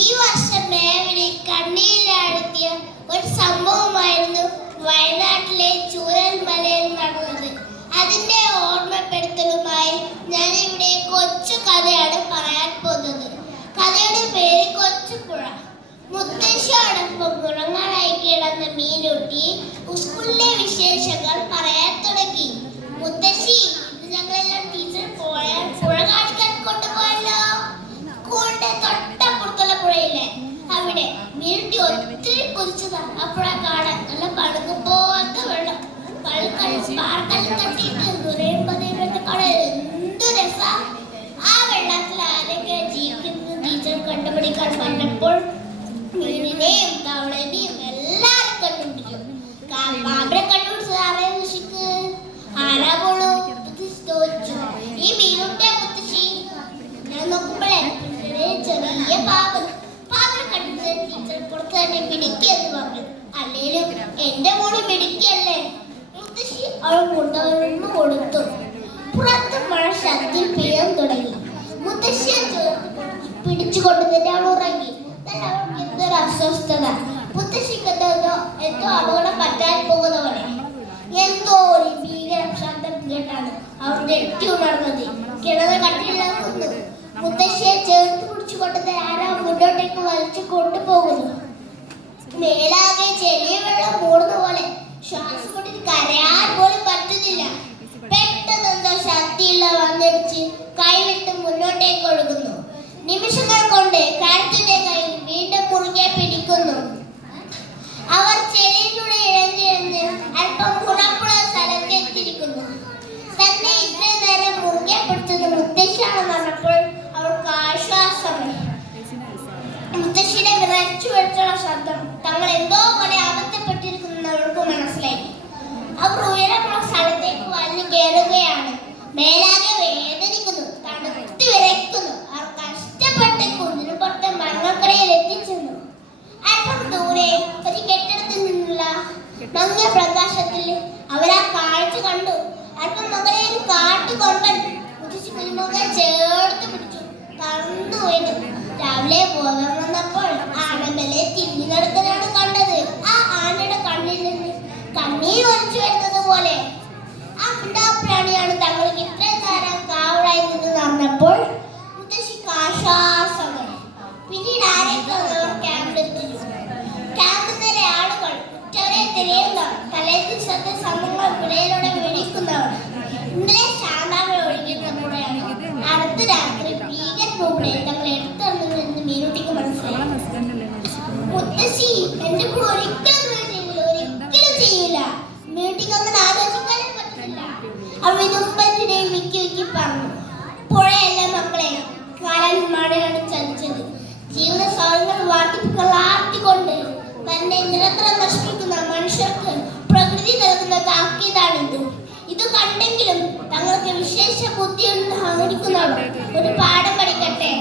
ഈ വർഷം മേവിനെ കണ്ണീരിലാഴ്ത്തിയ ഒരു സംഭവമായിരുന്നു വയനാട്ടിലെ ചൂരൽമലയിൽ നടന്നത്. അതിന്റെ ഓർമ്മപ്പെടുത്തലുമായി ഞാനിവിടെ കൊച്ചു കഥയാണ് പറയാൻ പോകുന്നത്. കഥയുടെ പേര് കൊച്ചുപുഴ. മുത്തശ്ശിയോടൊപ്പം ഉറങ്ങാനായി കിടന്ന മീനുട്ടി സ്കൂളിലെ വിശേഷങ്ങൾ പറയാൻ തുടങ്ങി. മുത്തശ്ശി, ഇത് ഞങ്ങളെല്ലാം ടീച്ചർ പോയാൽ പുഴ കാണിക്കാൻ കൊണ്ടുപോയല്ലോ. സ്കൂളിന്റെ തൊട്ടപ്പുറത്തുള്ള പുഴയില്ലേ, അവിടെ മീനുട്ടി ഒത്തിരി കുതിച്ചതാണ്. അപ്പോഴാ കാണാൻ നല്ല പടുക്ക് പോലത്തെ വെള്ളം. പാർക്കല്ല് തട്ടിയിട്ട് എന്തു രസാ. ആ വെള്ളത്തിൽ ആരൊക്കെ ജീവിക്കുന്നത് ടീച്ചർ കണ്ടുപിടിക്കാൻ പറഞ്ഞപ്പോൾ മീനിനെയും തവളനെയും എല്ലാരും കണ്ടുപിടിച്ചു. പാമ്പിനെ കണ്ടുപിടിച്ചത് ആരെ മുഷിക്ക് ആരാ പോളൂ ചോദിച്ചു. ഈ മീനുട്ടിയെ മുത്തശ്ശി. ഞാൻ നോക്കുമ്പോഴേ ചെറിയ പാമ്പിനെ കണ്ടുപിടിച്ച ടീച്ചർ പുറത്ത് തന്നെ മിടിക്കെന്ന് പറഞ്ഞു. അല്ലേലും എന്റെ മോള് മിടിക്കല്ലേ. മുത്തശ്ശി അവൾ കൊണ്ടുവന്ന് കൊടുത്തു. പുറത്ത് മഴ ശക്തിയിൽ പെയ്യാൻ തുടങ്ങി. മുത്തശ്ശിയെ പിടിച്ചുകൊണ്ട് തന്നെ അവൾ ഉറങ്ങി. അവൾക്ക് എന്തൊരു അസ്വസ്ഥത. മുത്തശ്ശിക്ക് എന്തോ അപകടം പറ്റാൻ പോകുന്ന പോലെ. എന്തോ ഒരു ഭീകര ശബ്ദം കേട്ടാണ് അവർ ഞെട്ടി ഉണർന്നത്. കിണറ് കട്ടിലിളകുന്നു. മുത്തശ്ശിയെ ചേർത്ത് പിടിച്ചുകൊണ്ട് ആരോ മുന്നോട്ടേക്ക് വലിച്ചു കൊണ്ടുപോകുന്നു. മേലാകെ ചെറിയ വെള്ളം മൂടുന്ന പോലെ. ശ്വാസം കൊണ്ടിട്ട് കരയാൻ പോലും പറ്റുന്നില്ല. പെട്ടെന്ന് എന്തോ ശക്തിയുള്ള വന്നിടിച്ച് കൈവിട്ട് മുന്നോട്ടേക്ക് ഒഴുകുന്നു. നിമിഷങ്ങൾ കൊണ്ട് കഴുത്തിന്റെ കൈ വീണ്ടും മുറുകെ പിടിക്കുന്നു. അവർ ചെടിയിലൂടെ ഇഴഞ്ഞിഴഞ്ഞ് അല്പം ഗുണമുള്ള സ്ഥലത്തെത്തിയിരിക്കുന്നു. തന്നെ ഇത്രയും നേരം മുറുകെ പിടിച്ചത് മുത്തശ്ശിയാണെന്ന് പറഞ്ഞപ്പോൾ അവർക്ക് ആശ്വാസമായി. മുത്തശ്ശിയുടെ വിറച്ചു വെച്ചുള്ള ശബ്ദം തങ്ങൾ എന്തോ പോലെ അബദ്ധപ്പെട്ടിരിക്കുന്നു അവർക്ക് മനസ്സിലായി. അവർ ഉയരമുള്ള സ്ഥലത്തേക്ക് വലിഞ്ഞു കയറുകയാണ്. മേലാകെ വേദനിക്കുന്നു, തണുത്ത് വിറയ്ക്കുന്നു. അവർ കഷ്ടപ്പെട്ട് കുന്നിന് പുറത്തെ മരങ്ങൾക്കിടയിൽ എത്തിച്ചെന്നു. അല്പം ദൂരെ ഒരു കെട്ടിടത്തിൽ നിന്നുള്ള മങ്ങിയ പ്രകാശത്തിൽ അവരാ കാഴ്ച കണ്ടു. അല്പം മകളെ ഒരു കാട്ടുകൊമ്പൻ മുത്തശ്ശി കുഞ്ഞുമകളെ ചേർത്ത് പിടിച്ചു. കറന്നു വീണു. രാവിലെ ബോധം വന്നപ്പോൾ ആനമേലെ തിരിഞ്ഞു നടക്കുന്നതാണ് കണ്ടത്. ആ ആനയുടെ കണ്ണിൽ നിന്ന് കണ്ണീർ ഒലിച്ചു വരുന്നത് പോലെ. ആ പിണ്ടാപ്രാണിയാണ് തങ്ങൾക്ക് ഇത്രയും നേരം കാവലായി നിന്ന് നടന്നപ്പോൾ മുത്തശ്ശിക്ക് ആശ്വാസമായി. പിന്നീട് ആരൊക്കെ ക്യാമ്പിലെത്തിച്ചു. ക്യാമ്പിലെ ആളുകൾ ഉറ്റവരെ തിരയുന്നവർ, തലേ ദിവസത്തെ സംഭവങ്ങൾ പുഴയിലൂടെ വിളിക്കുന്നവർ. ഇന്നലെ ശാന്താമ ഒഴുകുന്ന പുഴയാണ്. അടുത്ത രാത്രി ഭീകര രൂപയെ തങ്ങൾ എടുത്തെന്ന് മീനുട്ടിക്ക് മനസ്സിലായി. മുത്തശ്ശി, എന്റെ കൂടെ ഒരിക്കലും ചെയ്യില്ല. മീനുട്ടിക്ക് അങ്ങനെ ആലോചിക്കാനും പറ്റില്ല. അവൾ ഇതുമ്പറ്റിനെ വിക്കി പറഞ്ഞു. പുഴയല്ല മക്കളെ, കാലം മഴയാണ് ചലിച്ചത്. ജീവിത സൗകര്യങ്ങൾ വർദ്ധിപ്പിക്കൊണ്ട് തന്നെ നിരന്തരം നശിപ്പിക്കുന്ന മനുഷ്യർക്ക് പ്രകൃതി നൽകുന്ന താക്കീതാണിത്. ഇത് കണ്ടെങ്കിലും തങ്ങൾക്ക് വിശേഷ ബുദ്ധി ആഗ്രഹിക്കുന്നവർ ഒരു പാഠം പഠിക്കട്ടെ.